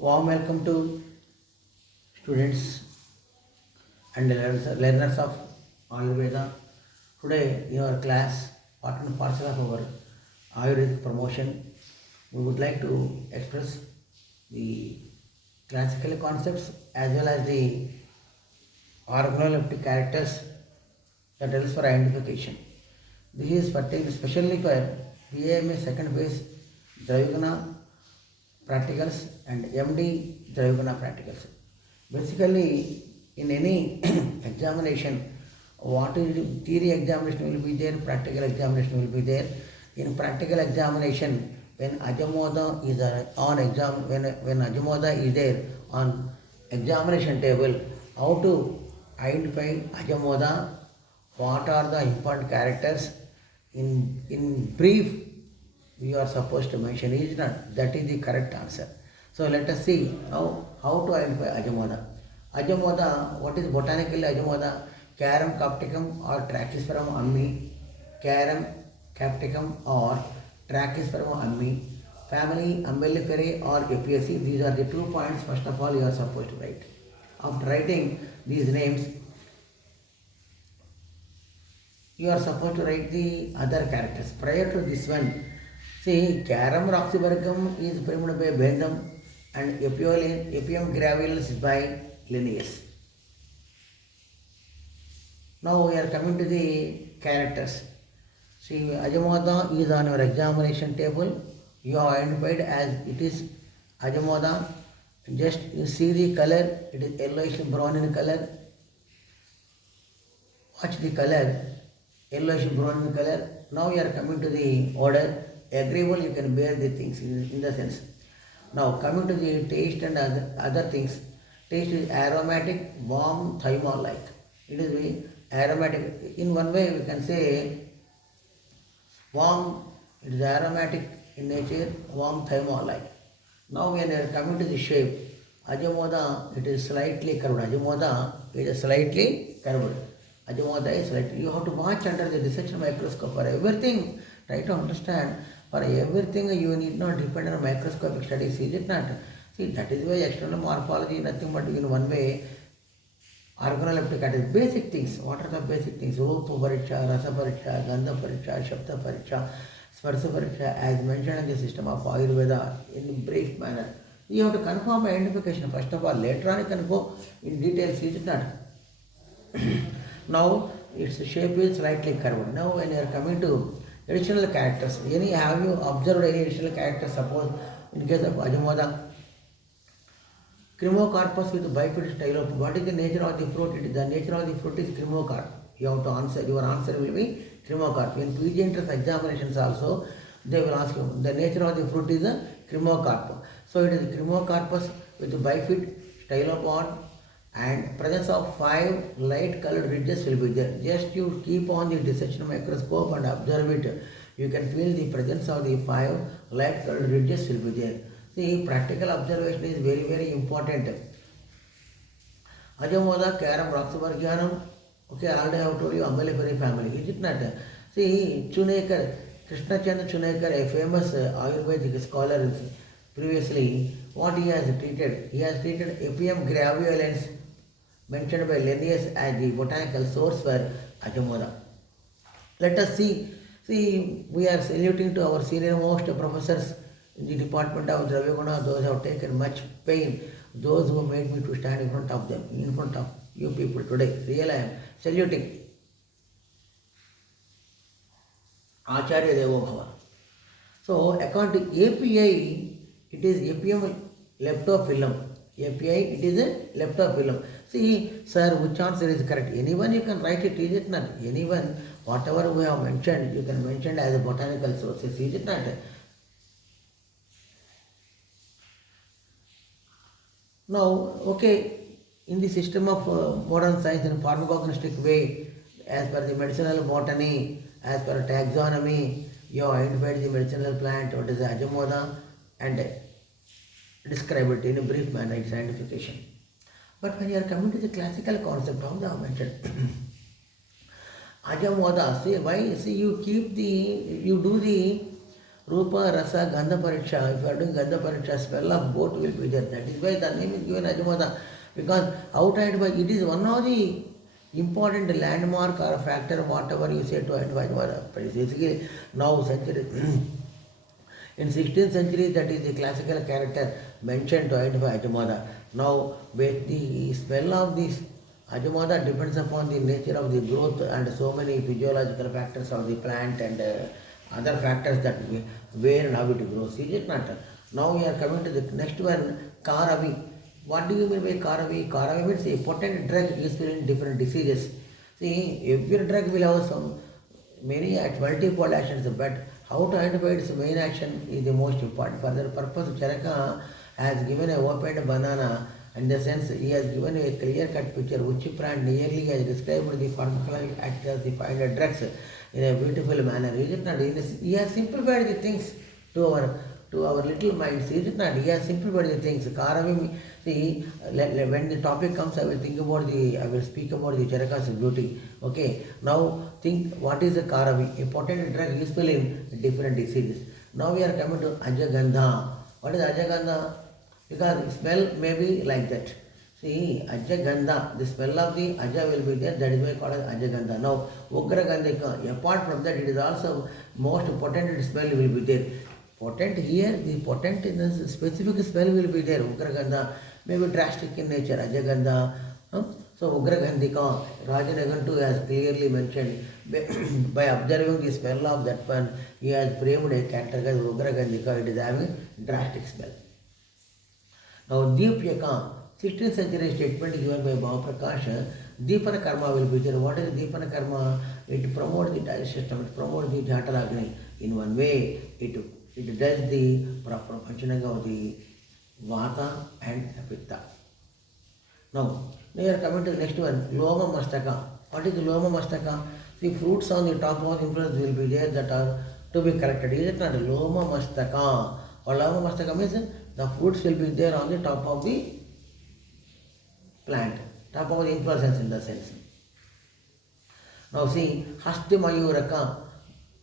Warm welcome to students and learners of Ayurveda. Today in our class, part and parcel of our Ayurvedic promotion, we would like to express the classical concepts as well as the organoleptic characters that helps for identification. This is pertained especially for BAMS second phase Dravaguna practicals and M.D. Dravaguna practicals. Basically, in any examination, what is theory examination will be there, practical examination will be there. In practical examination, when Ajamoda is on exam, when Ajamoda is there on examination table, how to identify Ajamoda, what are the important characters, in brief we are supposed to mention is not. That is the correct answer. So let us see now how to identify Ajamoda. Ajamoda, what is botanically Ajamoda? Carum capticum or Trachispermum ammi. Carum capticum or Trachispermum ammi. Family Umbelliferae or Apiaceae. These are the 2 points first of all you are supposed to write. After writing these names, you are supposed to write the other characters. Prior to this one, see, Carum roxybergum is framed by Bendum and Epium graveolens is by Linnaeus. Now we are coming to the characters. See, Ajamoda is on your examination table. You are identified as it is Ajamoda. Just you see the color, it is yellowish brown in color. Watch the color, yellowish brown in color. Now you are coming to the order. Agreeable, you can bear the things in the sense. Now coming to the taste and other things. Taste is aromatic, warm, thymol-like. It is very aromatic. In one way we can say warm, it is aromatic in nature, warm, thymol-like. Now when we are coming to the shape, Ajamoda, it is slightly curved. Ajamoda is slightly curved. Ajamoda is slightly. You have to watch under the dissection microscope for everything. Try to understand. For everything you need not depend on microscopic studies, is it not? See, that is why external morphology nothing but in one way. Organoleptic category, basic things. What are the basic things? Rupa pariksha, rasa pariksha, gandha pariksha, shabda pariksha, sparsa pariksha, as mentioned in the system of Ayurveda in brief manner. You have to confirm identification first of all. Later on you can go in details, is it not? Now its shape is slightly curved. Now when you are coming to additional characters, have you observed any additional characters? Suppose in case of Ajamoda, Cremocarpus with bifid style. What is the nature of the fruit? The nature of the fruit is cremocarp. You have to answer. Your answer will be cremocarp. In PG entrance examinations also, they will ask you the nature of the fruit is a cremocarp. So it is cremocarpus with bifid stylopod and presence of 5 light colored ridges will be there. Just you keep on the dissection microscope and observe it. You can feel the presence of the 5 light colored ridges will be there. See, practical observation is very, very important. Ajamoda, Carum roxybergianum. Okay, already I have told you Umbelliferae family. Is it not? See, Chunekar, Krishnachand Chunekar, a famous Ayurvedic scholar previously, what he has treated? He has treated Epium graveolens mentioned by Linnaeus as the botanical source for Ajamoda. Let us see. See, we are saluting to our senior most professors in the department of Dravyaguna. Those who have taken much pain, those who made me to stand in front of them, in front of you people today. Really I am saluting. Acharya Devo Bhava. So according to API, it is Apium leptophyllum. API, it is a leptophyllum. See, sir, which answer is correct? Anyone you can write it, is it not? Anyone, whatever we have mentioned, you can mention as a botanical sources, is it not? Now, okay, in the system of modern science and pharmacognostic way, as per the medicinal botany, as per taxonomy, you have identified the medicinal plant, what is the Ajamoda, and describe it in a brief manner, its identification. But when you are coming to the classical concept, how they have mentioned Ajamoda, see why? See, you do the Rupa, Rasa, Gandha Pariksha. If you are doing Gandha Pariksha, smell of both will be there. That is why the name is given Ajamoda. Because outright by it is one of the important landmark or a factor, whatever you say to identify Ajamoda. Basically, now century in 16th century, that is the classical character mentioned to identify Ajamoda. Now, the smell of this Ajamoda depends upon the nature of the growth and so many physiological factors of the plant and other factors that where and how it grows. Is it not? Now we are coming to the next one, Karavi. What do you mean by Karavi? Karavi means a potent drug used in different diseases. See, every drug will have some many multiple actions, but how to identify its main action is the most important. For that purpose, Charaka has given a opened banana. In the sense, he has given a clear-cut picture which plant nearly has described the pharmacological actions of the final drugs in a beautiful manner. Is it not? He has simplified the things to our little minds. Is it not? He has simplified the things. Karavi, see, when the topic comes, I will speak about the Charaka's beauty. Okay. Now think what is the Karavi? A potent drug useful in different diseases. Now we are coming to Ajagandha. What is Ajagandha? Because smell may be like that. See, Ajagandha, the smell of the Aja will be there, that is why called as Ajagandha. Now, Ugragandhika, apart from that, it is also most potent smell will be there. Potent here, the potent in the specific smell will be there. Ugragandha may be drastic in nature, Ajagandha. So, Ugragandhika, Rajanagantu has clearly mentioned, by observing the smell of that one, he has framed a character as Ugragandhika, it is having drastic smell. Now, Deepyaka, 16th century statement given by Mahaprakash, Deepana Karma will be there. What is Deepana Karma? It promotes the digestion system, it promotes the Jatalagni. In one way, it does the proper functioning of the Vata and Pitta. Now, we are coming to the next one, Loma Mastaka. What is Loma Mastaka? The fruits on the top of the influence will be there that are to be collected. Is it not Loma Mastaka? Or Loma Mastaka means the fruits will be there on the top of the plant, top of the inflorescence in the sense. Now see, Hasti Mayuraka.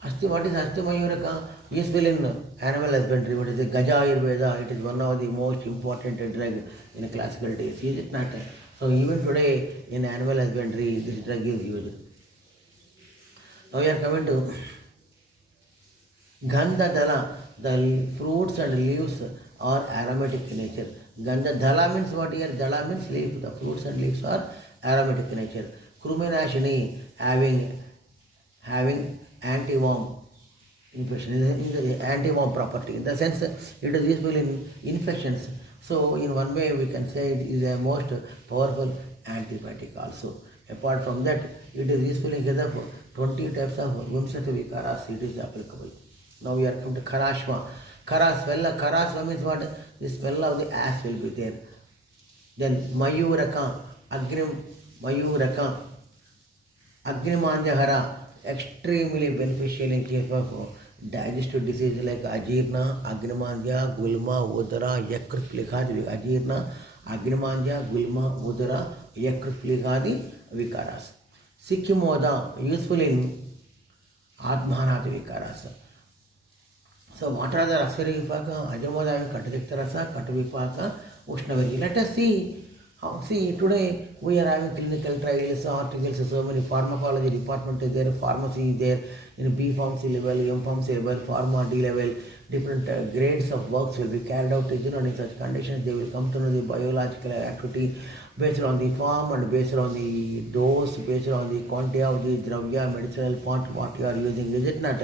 What is Hasti Mayuraka? Useful in animal husbandry. What is the Gaja Ayurveda? It is one of the most important drug in classical days. Is it not? So even today in animal husbandry, this drug is used. Now we are coming to Gandha Dala. The fruits and leaves are aromatic in nature. Gandha Dhala means what here? Dhala means leaf. The fruits and leaves are aromatic in nature. Kruminashini having anti-worm infection, anti-worm property. In the sense, it is useful in infections. So, in one way, we can say it is a most powerful antibiotic also. Apart from that, it is useful in other 20 types of Vimsati Vikaras, it is applicable. Now we are coming to Karashma. Karashma means what? The smell of the ash will be there. Then Mayuraka, Agrimanjahara, extremely beneficial in case of digestive disease like Ajirna, Agrimanja, Gulma, Udara, Yakrut Plikadi, Ajirna, Agrimanja, Gulma, Udara, Yakrut Plikadi, Vikaras. Sikimoda, useful in Atmanati Vikaras. So what are the Rasari Vipaka, Ajamoda, Katavikta Rasa, Katavipaka, Ushnavari. Let us see. See, today we are having clinical trials, articles, so many pharmacology department is there, pharmacy is there, in B pharmacy level, M pharmacy level, pharma D level, different grades of works will be carried out. In such conditions, they will come to know the biological activity based on the form and based on the dose, based on the quantity of the dravya, medicinal part, what you are using, is it not?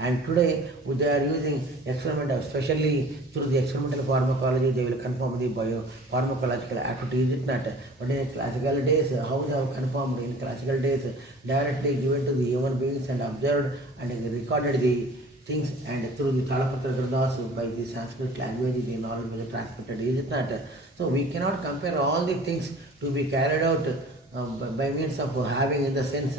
And today, they are using experimental, especially through the experimental pharmacology, they will confirm the biopharmacological activity, is it not? But in classical days, how they have confirmed in classical days, directly given to the human beings and observed and recorded the things, and through the Talapatra Gradas by the Sanskrit language, the knowledge was transmitted, is it not? So we cannot compare all the things to be carried out by means of having in the sense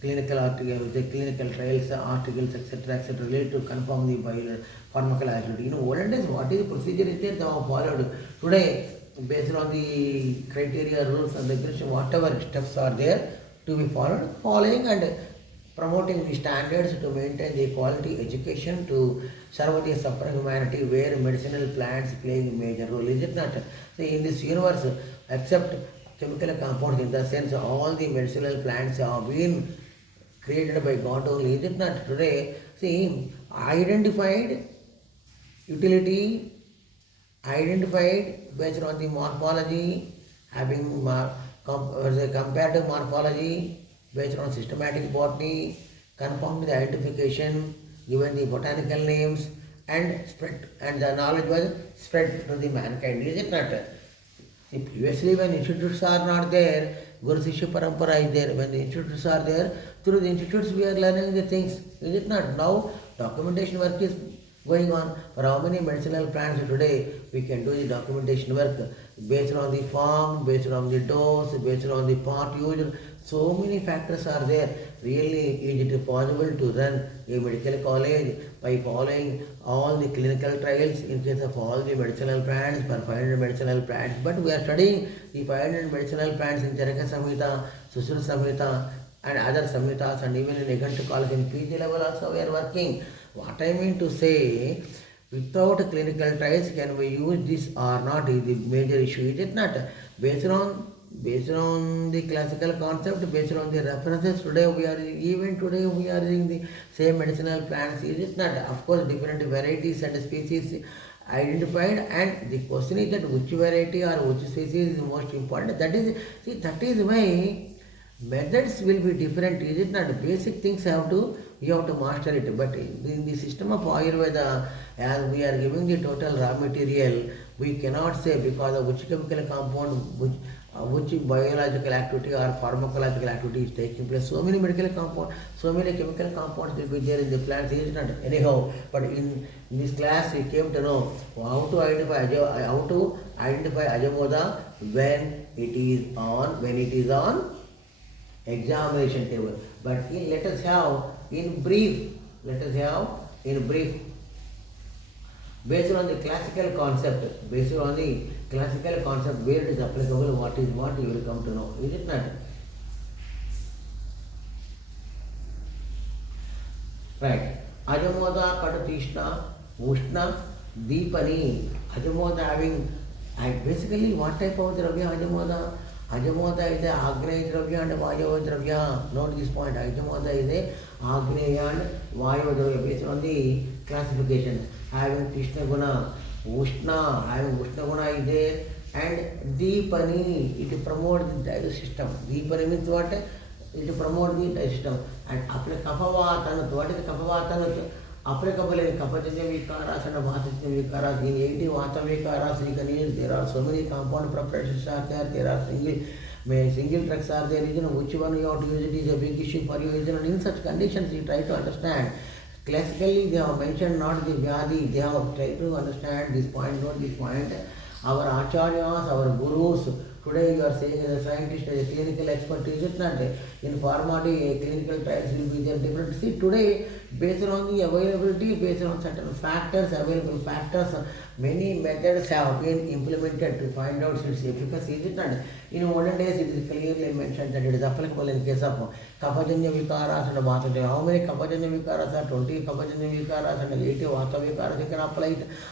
clinical articles, the clinical trials, articles, etc., related to confirm the pharmacological activity. Olden days, what is the procedure is there, they have followed. Today, based on the criteria, rules, and regulation, whatever steps are there to be following and promoting the standards to maintain the quality education to serve the suffering humanity where medicinal plants play a major role. Is it not? See, in this universe, except chemical compounds, in the sense all the medicinal plants have been created by God only. Is it not? Today, see, identified utility, identified based on the morphology, having comparative morphology based on systematic botany, confirmed the identification, given the botanical names, and spread, and the knowledge was spread to the mankind. Is it not? See, previously when institutes are not there, Guru Sishya Parampara is there. When the institutes are there, through the institutes we are learning the things. Is it not? Now documentation work is going on. For how many medicinal plants today we can do the documentation work based on the form, based on the dose, based on the part used. So many factors are there. Really, is it possible to run a medical college by following all the clinical trials in case of all the medicinal plants for 500 medicinal plants? But we are studying the 500 medicinal plants in Charaka Samhita, Susura Samhita, and other Samhitas, and even in Nigantu college in PG level also we are working. What I mean to say, without clinical trials, can we use this or not is the major issue. Is it not? Based on the classical concept, based on the references, today we are using the same medicinal plants. Is it not? Of course, different varieties and species identified, and the question is that which variety or which species is the most important. That is why methods will be different. Is it not? Basic things you have to master it. But in the system of Ayurveda, as we are giving the total raw material, we cannot say because of which chemical compound, which biological activity or pharmacological activity is taking place. So many medical compounds, so many chemical compounds will be there in the plants. Is it not? Anyhow, but in this class we came to know how to identify Ajamoda when it is on examination table. But let us have in brief, based on the classical concept, where it is applicable, what you will come to know. Is it not? Right. Ajamoda, Patatishna, Ushna, Deepani. Ajamoda having, and basically what type of Dravya Ajamoda? Ajamoda is a Agneya Dravya and Vayava Dravya. Note this point. Ajamoda is a Agneya and Vayava Dravya based on the classification. Having Krishna Guna, Ushna, having Ushna Guna is there, and Deepani, it promotes the digestive system. Deepani means what? It promotes the digestive system. And Kaphavatana, what is Kaphavatana? Applicable in Kapajanya Vikaras and Vasajanya Vikaras. In 80 Vata Vikaras, you can use. There are so many compound preparations are there. There are single drugs are there. Which one you have to use, it is a big issue for you. And in such conditions, you try to understand. Classically, they have mentioned not the Vyadi. They have tried to understand this point, not this point. Our Acharyas, our Gurus, today you are saying as a scientist, as a clinical expert, is it not? In pharmacy, clinical trials will be there different. See, today, based on the availability, based on certain factors, available factors, many methods have been implemented to find out its efficacy. Is it not? In olden days, it is clearly mentioned that it is applicable in case of Kapajanya Vikaras and Vasajanya. How many Kapajanya Vikaras are? 20 Kapajanya Vikaras and 80 Vata Vikaras. You can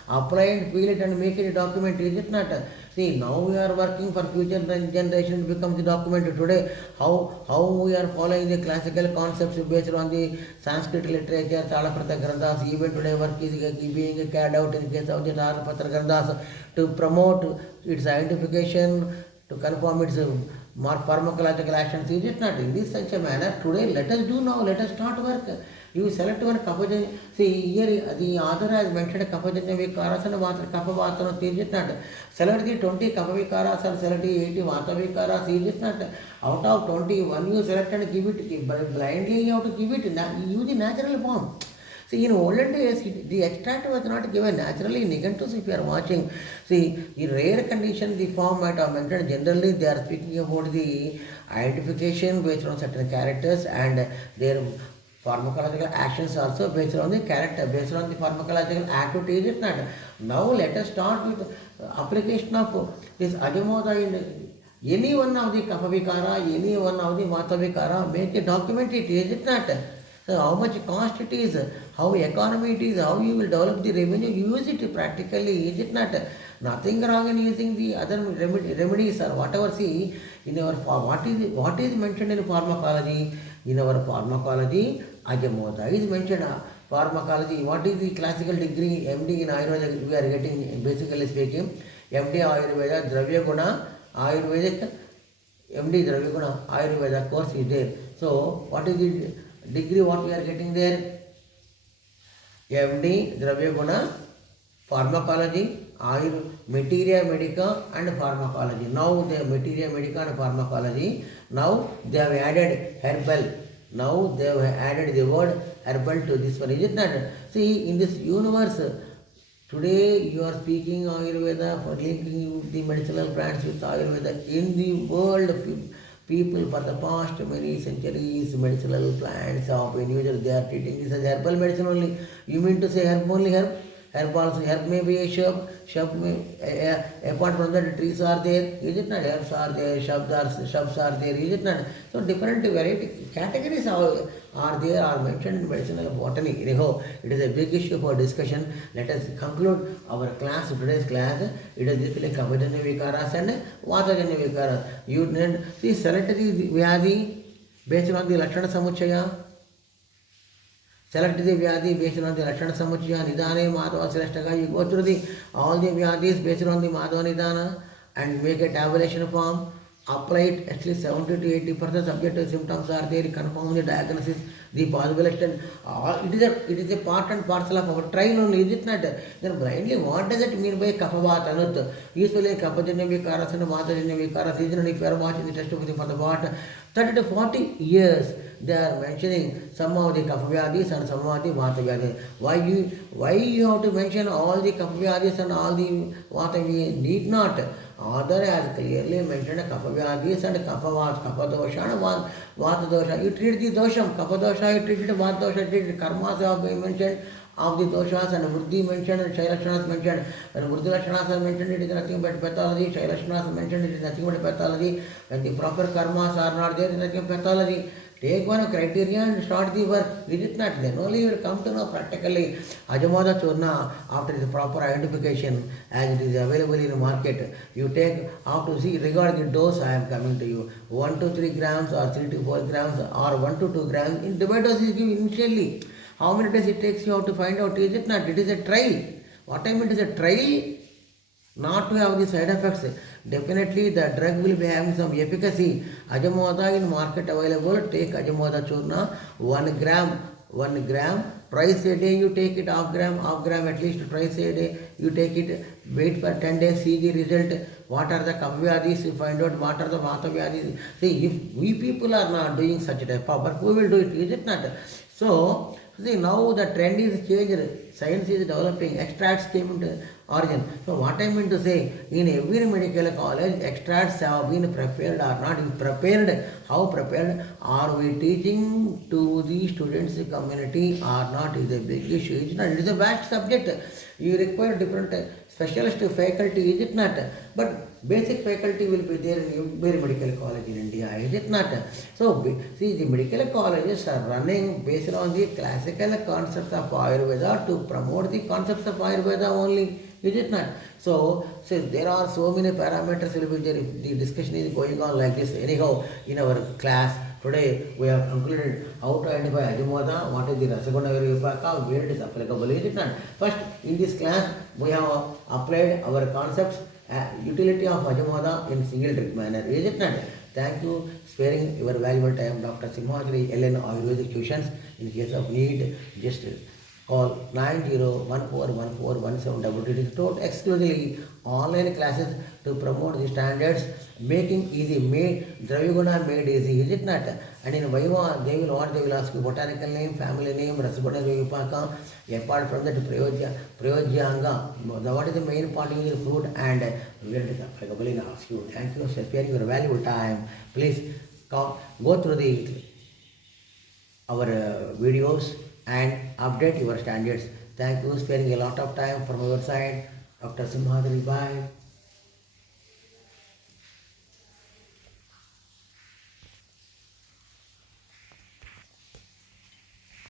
apply and feel it and make it a document. Is it not? See, now we are working for future generation to become the document today. How we are following the classical concepts based on the Sanskrit literature, Talaprata Granthas. Even today work is being carried out in case of the Talaprata Granthas to promote its identification, to confirm its pharmacological actions. Is it not? In this such a manner, today let us do now, let us start work. You select one Kapajanya. See, here the author has mentioned Kapajanya Vikaras and Kapha Vatana. Is it not? Select the 20 Kapha Vikaras or select the 80 Vata Vikaras. Is it not? Out of 21 you select and give it, blindly you have to give it, use the natural form. See, in olden days, the extract was not given naturally in Nigantus. If you are watching, see, in rare condition, the form might have mentioned. Generally, they are speaking about the identification based on certain characters and their pharmacological actions also based on the character, based on the pharmacological activity. Is it not? Now, let us start with application of this Ajamoda in any one of the Kapha Vikara, any one of the Vata Vikara. Make a document it. Is it not? So how much cost it is, how economy it is, how you will develop the revenue, use it practically. Is it not? Nothing wrong in using the other remedies or whatever. See, in our what is mentioned in pharmacology? In our pharmacology, Ajamoda is mentioned. Pharmacology. What is the classical degree? MD in Ayurveda we are getting, basically speaking. MD Ayurveda, Dravyaguna, Ayurvedic, MD Dravyaguna, Ayurveda course is there. So what is the degree what we are getting there? MD Dravyaguna, pharmacology, materia medica and pharmacology. Now the materia medica and pharmacology. Now they have added herbal. Now they have added the word herbal to this one. Is it not? See, in this universe, today you are speaking Ayurveda for linking the medicinal plants with Ayurveda. In the world, people for the past many centuries, medicinal plants of individuals, they are treating this as herbal medicine only. You mean to say herb only herb? Herb also, herb may be a shrub may, apart from that trees are there, is it not? Herbs are there, shrubs are there, is it not? So different variety categories are there, are mentioned in medicinal botany. Anyhow, it is a big issue for discussion. Let us conclude our class, today's class. It is basically Kapajanya Vikaras and Vatajanya Vikaras. You need, see, select the Vyadi based on the Lakshana Samuchaya. Select the Vyadi based on the Lakshana Samuchaya, Nidane, Madhava, Sreshtaga. You go through all the Vyadis based on the Madhava Nidana and make a tabulation form. Apply it, at least 70 to 80% subjective symptoms are there. Confirm the diagnosis, the possible extent. It is a part and parcel of our trial only, is it not? Then blindly, what does it mean by Kapavata Anut? Usually, Kapajanya Vikaras and Vatajanya Vikaras, even if you are watching the testimony for the water, 30 to 40 years, they are mentioning some of the Kapavyadis and some of the Vatavyadis. Why you have to mention all the Kapavyadis and all the Vatavyadis? Need not. Other has clearly mentioned Kapavyadis and Kapadosha and Vatadosha. You treat the dosham, Kapadosha, you treated Vatadosha, you treated karmas have been mentioned of the doshas, and Vriddhi mentioned and Shailashnaas mentioned. When Vriddhi Lashnaas are mentioned, it is nothing but pathology. Shailashnaas mentioned, it is nothing but pathology. When the proper karmas are not there, it is nothing but pathology. Take one criteria and start the work. Is it not? Then only you will come to know practically Ajamoda Churna after the proper identification as it is available in the market. You take how to see regarding the dose I am coming to you. 1 to 3 grams or 3 to 4 grams or 1 to 2 grams. In debate dose is given initially. How many days it takes you out to find out? Is it not? It is a trial. What I mean is a trial, not to have the side effects. Definitely the drug will be having some efficacy. Ajamoda in market available. Take Ajamoda Churna 1 gram. Twice a day you take it, half gram at least twice a day. You take it, wait for 10 days, see the result. What are the Kapavyadis? You find out what are the Vatavyadis. See, if we people are not doing such type of work, who will do it? Is it not? So, see, now the trend is changed. Science is developing. Extracts came into origin. So what I mean to say, in every medical college, extracts have been prepared or not prepared. How prepared? Are we teaching to the students community or not is a big issue. It's not. It is a vast subject. You require different specialist faculty, is it not? But basic faculty will be there in every medical college in India, is it not? So, see, the medical colleges are running based on the classical concepts of Ayurveda to promote the concepts of Ayurveda only, is it not? So, there are so many parameters will be there if the discussion is going on like this. Anyhow, in our class, today we have concluded how to identify Ajamoda, what is the Rasaguna Vipaka, where it is applicable, is it not? First, in this class, we have applied our concepts, utility of Ajamoda in single drip manner, is it not? Thank you sparing your valuable time, Dr. Simhadri, L.N. Ayurvedic tuitions. In case of need, just call 9014141722. It is taught exclusively online classes to promote the standards, making easy, Dravyaguna made easy, is it not? And in Vaiva, they will ask you botanical name, family name, Rasaguna Vipaka, apart from that Prayojyanga, what is the main part is the fruit and where it is applicable in ask you. Thank you for sparing your valuable time. Please go through our videos and update your standards. Thank you for sparing a lot of time from our side. Dr. Simhadri, bye.